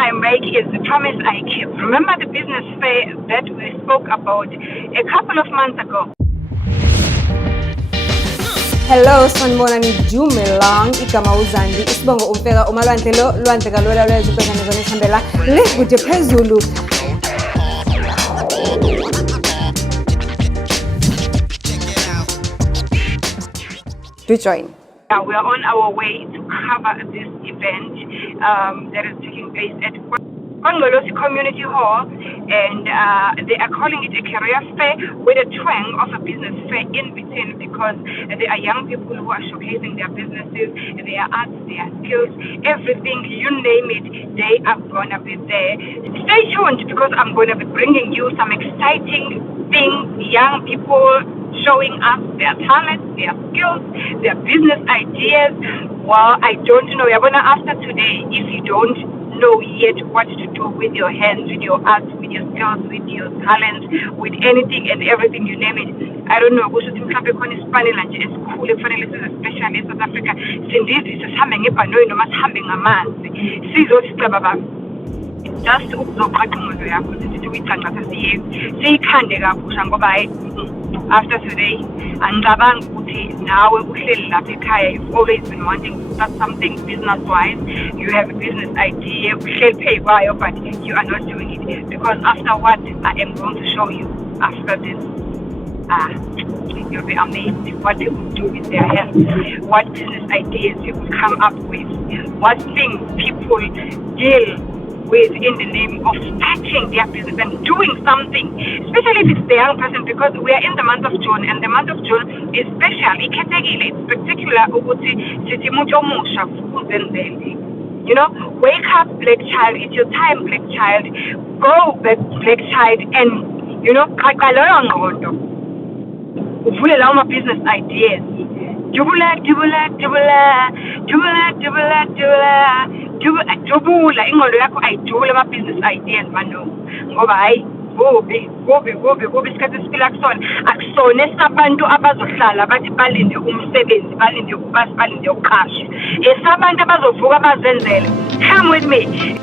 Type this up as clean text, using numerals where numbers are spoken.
I make is the promise I keep. Remember the business fair that we spoke about a couple of months ago? Hello, sanibonani Dumelang igama uZandi isibongo umfeka umalwandle lo lwandle kalola lwezibhekane zonihambela le kude phezulu. Do join. We are on our way to cover this event that is taking place at Kongolosi Community Hall, and they are calling it a career fair with a twang of a business fair in between, because there are young people who are showcasing their businesses, their arts, their skills, everything, you name it, they are going to be there. Stay tuned, because I'm going to be bringing you some exciting things, young people showing us their talents, their skills, their business ideas. Well, I don't know. We're going to after today, if you don't know yet what to do with your hands, with your arts, with your skills, with your talents, with anything and everything, you name it. I don't know. Kusho ukuthi mhlawumbe khona isipanela nje esikhulu efanele size-special e-South Africa. Sindizi sihambe ngebhanoyi noma sihambe ngamanzi. Sizothi sicaba baba. Just ukuzoqaqa ingqondo yakho sithi uyicancatha siyikhande kabusha ngoba hayi after today angicabangi ukuthi nawe uhleli lapha ekhaya, you've always been wanting to start something business wise, you have a business idea, uhleli pay kwayo, but you are not doing it, because after what I am going to show you after this, you'll be amazed what people do with their hands, what business ideas people come up with, what things people deal with in the name of starting their business and doing something, especially if it's the young person, because we are in the month of June, and the month of June is special. It's particular. You know, wake up, black child. It's your time, black child. Go, black child, and you know, business ideas. Jubula ingqondo yakho ayijule ama-business ideas mano, ngoba hayi kubi isikhathi esiphila kusona akusona esabantu abazohlala bathi balinde umsebenzi, balinde ukubasi, balinde uqashwa, esabantu abazovuka bazenzele. Come with me.